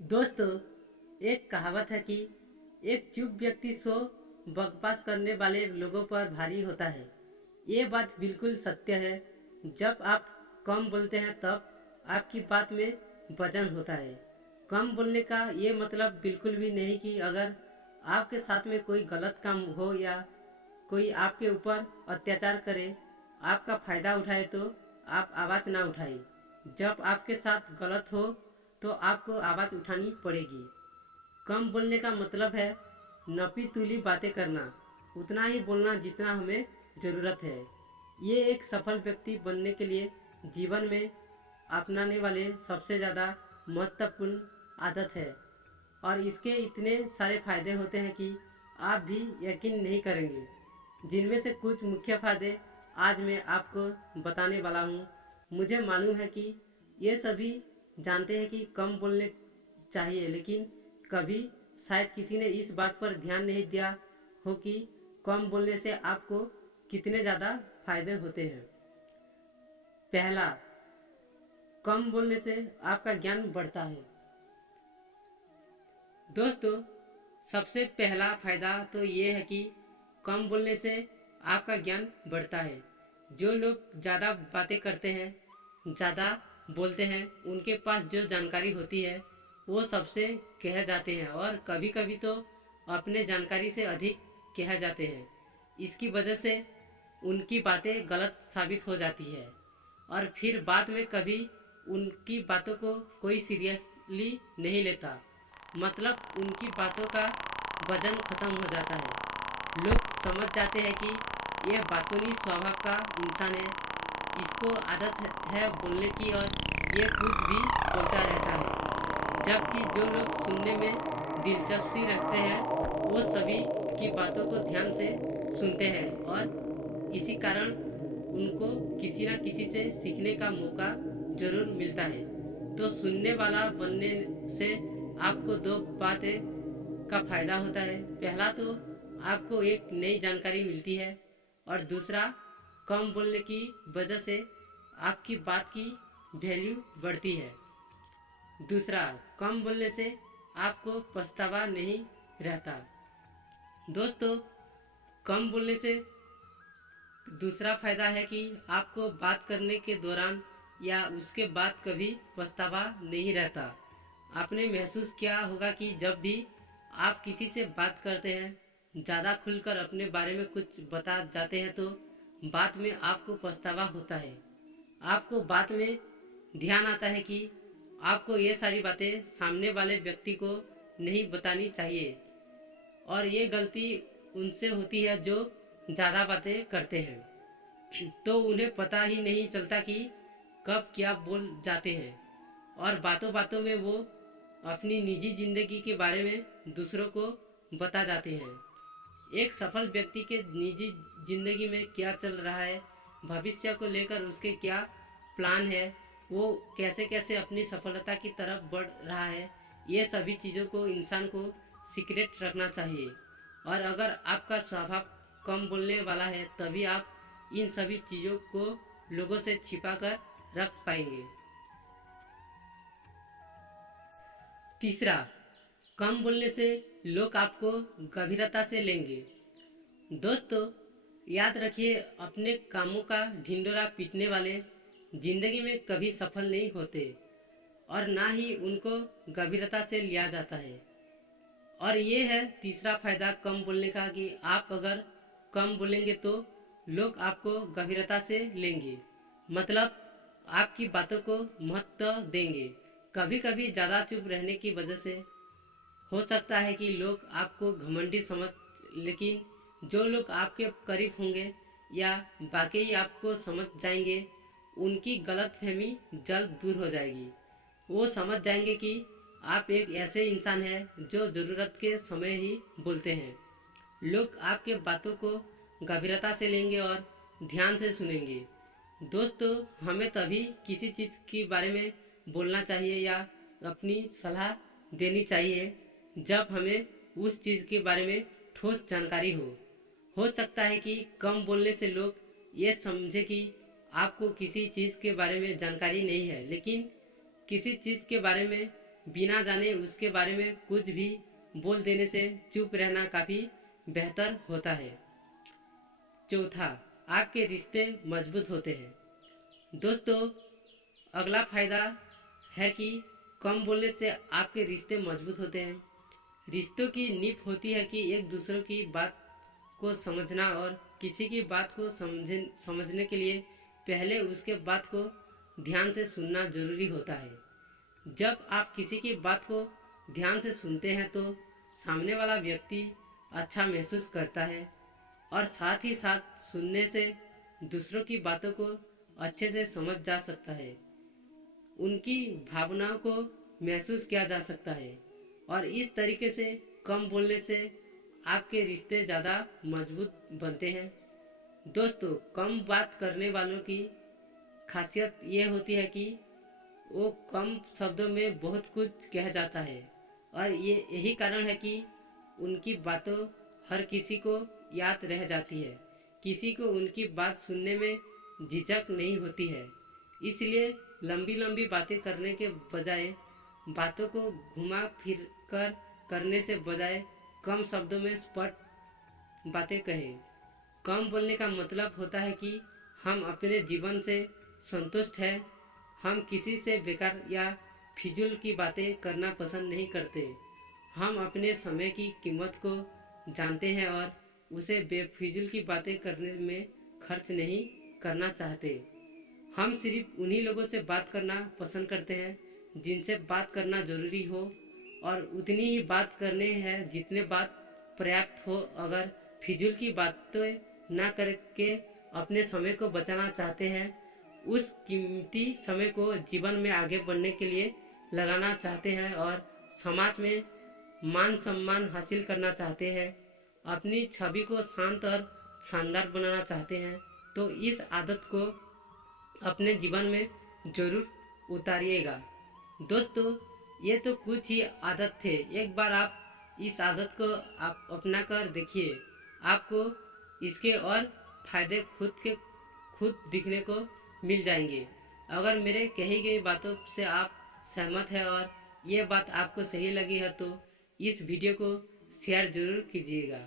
दोस्तों, एक कहावत है कि एक चुप व्यक्ति 100 बकवास करने वाले लोगों पर भारी होता है। ये बात बिल्कुल सत्य है। जब आप कम बोलते हैं तब आपकी बात में वजन होता है। कम बोलने का ये मतलब बिल्कुल भी नहीं कि अगर आपके साथ में कोई गलत काम हो या कोई आपके ऊपर अत्याचार करे, आपका फायदा उठाए तो आप आवाज़ ना उठाए। जब आपके साथ गलत हो तो आपको आवाज़ उठानी पड़ेगी। कम बोलने का मतलब है नपी तुली बातें करना, उतना ही बोलना जितना हमें ज़रूरत है। ये एक सफल व्यक्ति बनने के लिए जीवन में अपनाने वाले सबसे ज़्यादा महत्वपूर्ण आदत है, और इसके इतने सारे फायदे होते हैं कि आप भी यकीन नहीं करेंगे। जिनमें से कुछ मुख्य फायदे आज मैं आपको बताने वाला हूँ। मुझे मालूम है कि ये सभी जानते हैं कि कम बोलने चाहिए, लेकिन कभी शायद किसी ने इस बात पर ध्यान नहीं दिया हो कि कम बोलने से आपको कितने ज़्यादा फायदे होते हैं। पहला, कम बोलने से आपका ज्ञान बढ़ता है। दोस्तों, सबसे पहला फायदा तो ये है कि कम बोलने से आपका ज्ञान बढ़ता है। जो लोग ज़्यादा बातें करते हैं, ज़्यादा बोलते हैं, उनके पास जो जानकारी होती है वो सबसे कह जाते हैं, और कभी कभी तो अपने जानकारी से अधिक कह जाते हैं। इसकी वजह से उनकी बातें गलत साबित हो जाती है, और फिर बाद में कभी उनकी बातों को कोई सीरियसली नहीं लेता। मतलब उनकी बातों का वजन खत्म हो जाता है। लोग समझ जाते हैं कि यह बातूनी स्वभाव का इंसान है, इसको आदत है बोलने की, और ये कुछ भी बोलता रहता है। जबकि जो लोग सुनने में दिलचस्पी रखते हैं वो सभी की बातों को ध्यान से सुनते हैं, और इसी कारण उनको किसी न किसी से सीखने का मौका जरूर मिलता है। तो सुनने वाला बनने से आपको दो बातें का फायदा होता है। पहला तो आपको एक नई जानकारी मिलती है, और दूसरा, कम बोलने की वजह से आपकी बात की वैल्यू बढ़ती है। दूसरा, कम बोलने से आपको पछतावा नहीं रहता। दोस्तों, कम बोलने से दूसरा फायदा है कि आपको बात करने के दौरान या उसके बाद कभी पछतावा नहीं रहता। आपने महसूस किया होगा कि जब भी आप किसी से बात करते हैं, ज़्यादा खुलकर अपने बारे में कुछ बता जाते हैं, तो बाद में आपको पछतावा होता है। आपको बाद में ध्यान आता है कि आपको ये सारी बातें सामने वाले व्यक्ति को नहीं बतानी चाहिए, और ये गलती उनसे होती है जो ज़्यादा बातें करते हैं। तो उन्हें पता ही नहीं चलता कि कब क्या बोल जाते हैं, और बातों बातों में वो अपनी निजी जिंदगी के बारे में दूसरों को बता जाते हैं। एक सफल व्यक्ति के निजी जिंदगी में क्या चल रहा है, भविष्य को लेकर उसके क्या प्लान है, वो कैसे कैसे अपनी सफलता की तरफ बढ़ रहा है, ये सभी चीज़ों को इंसान को सीक्रेट रखना चाहिए। और अगर आपका स्वभाव कम बोलने वाला है, तभी आप इन सभी चीज़ों को लोगों से छिपा कर रख पाएंगे। तीसरा, कम बोलने से लोग आपको गंभीरता से लेंगे। दोस्तों, याद रखिए, अपने कामों का ढिंढोरा पीटने वाले जिंदगी में कभी सफल नहीं होते, और ना ही उनको गंभीरता से लिया जाता है। और ये है तीसरा फायदा कम बोलने का कि आप अगर कम बोलेंगे तो लोग आपको गंभीरता से लेंगे, मतलब आपकी बातों को महत्व देंगे। कभी कभी ज़्यादा चुप रहने की वजह से हो सकता है कि लोग आपको घमंडी समझ, लेकिन जो लोग आपके करीब होंगे या वाकई आपको समझ जाएंगे, उनकी गलतफहमी जल्द दूर हो जाएगी। वो समझ जाएंगे कि आप एक ऐसे इंसान हैं जो ज़रूरत के समय ही बोलते हैं। लोग आपके बातों को गंभीरता से लेंगे और ध्यान से सुनेंगे। दोस्तों, हमें तभी किसी चीज़ के बारे में बोलना चाहिए या अपनी सलाह देनी चाहिए जब हमें उस चीज़ के बारे में ठोस जानकारी हो सकता है कि कम बोलने से लोग ये समझे कि आपको किसी चीज़ के बारे में जानकारी नहीं है, लेकिन किसी चीज़ के बारे में बिना जाने उसके बारे में कुछ भी बोल देने से चुप रहना काफ़ी बेहतर होता है। चौथा, आपके रिश्ते मजबूत होते हैं। दोस्तों, अगला फायदा है कि कम बोलने से आपके रिश्ते मजबूत होते हैं। रिश्तों की नींव होती है कि एक दूसरे की बात को समझना, और किसी की बात को समझने के लिए पहले उसके बात को ध्यान से सुनना जरूरी होता है। जब आप किसी की बात को ध्यान से सुनते हैं तो सामने वाला व्यक्ति अच्छा महसूस करता है, और साथ ही साथ सुनने से दूसरों की बातों को अच्छे से समझ जा सकता है, उनकी भावनाओं को महसूस किया जा सकता है, और इस तरीके से कम बोलने से आपके रिश्ते ज़्यादा मजबूत बनते हैं। दोस्तों, कम बात करने वालों की खासियत ये होती है कि वो कम शब्दों में बहुत कुछ कह जाता है, और ये यही कारण है कि उनकी बातों हर किसी को याद रह जाती है। किसी को उनकी बात सुनने में झिझक नहीं होती है। इसलिए लंबी लंबी बातें करने के बजाय, बातों को घुमा फिर कर करने से बजाय कम शब्दों में स्पष्ट बातें कहें। कम बोलने का मतलब होता है कि हम अपने जीवन से संतुष्ट हैं। हम किसी से बेकार या फिजूल की बातें करना पसंद नहीं करते। हम अपने समय की कीमत को जानते हैं और उसे बेफिजूल की बातें करने में खर्च नहीं करना चाहते। हम सिर्फ उन्हीं लोगों से बात करना पसंद करते हैं जिनसे बात करना जरूरी हो, और उतनी ही बात करने हैं जितने बात पर्याप्त हो। अगर फिजूल की बातें ना करके अपने समय को बचाना चाहते हैं, उस कीमती समय को जीवन में आगे बढ़ने के लिए लगाना चाहते हैं, और समाज में मान सम्मान हासिल करना चाहते हैं, अपनी छवि को शांत और शानदार बनाना चाहते हैं, तो इस आदत को अपने जीवन में जरूर उतारिएगा। दोस्तों, ये तो कुछ ही आदत थे। एक बार आप इस आदत को आप अपना कर देखिए, आपको इसके और फायदे खुद दिखने को मिल जाएंगे। अगर मेरे कही गई बातों से आप सहमत हैं और ये बात आपको सही लगी है तो इस वीडियो को शेयर जरूर कीजिएगा।